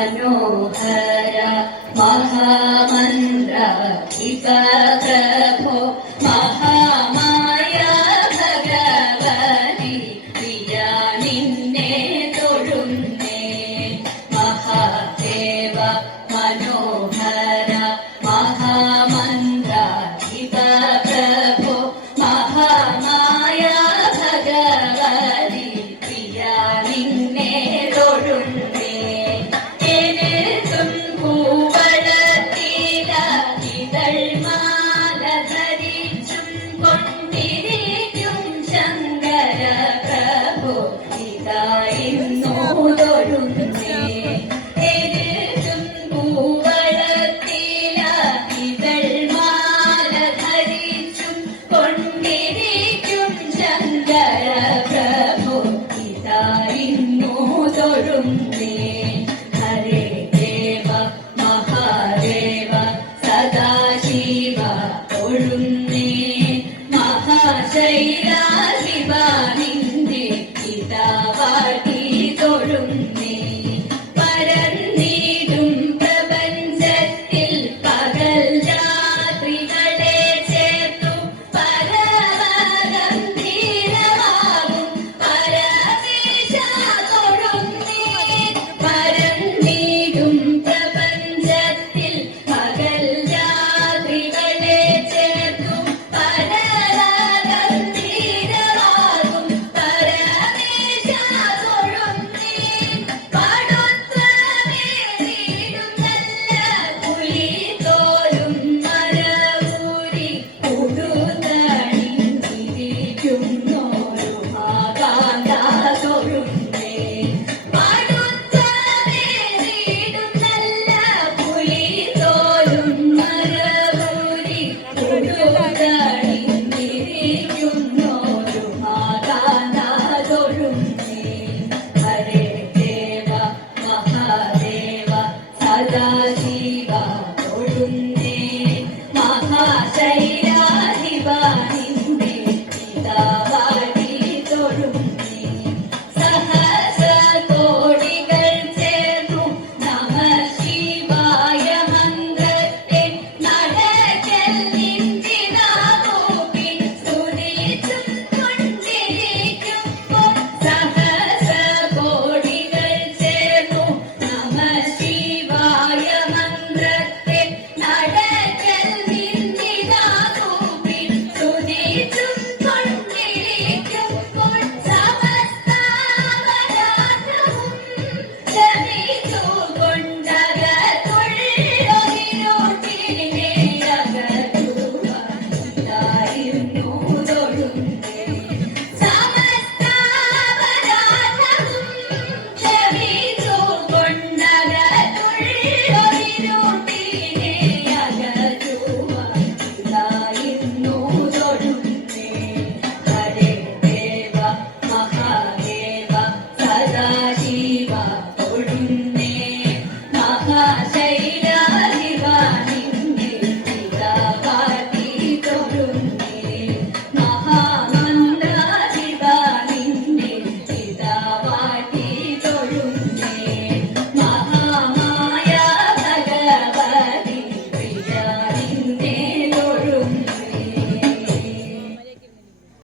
नो भर महामन्द्र इतः महामाया भगवती विद्या निन्ने तोळुने महादेव मनो Yeah.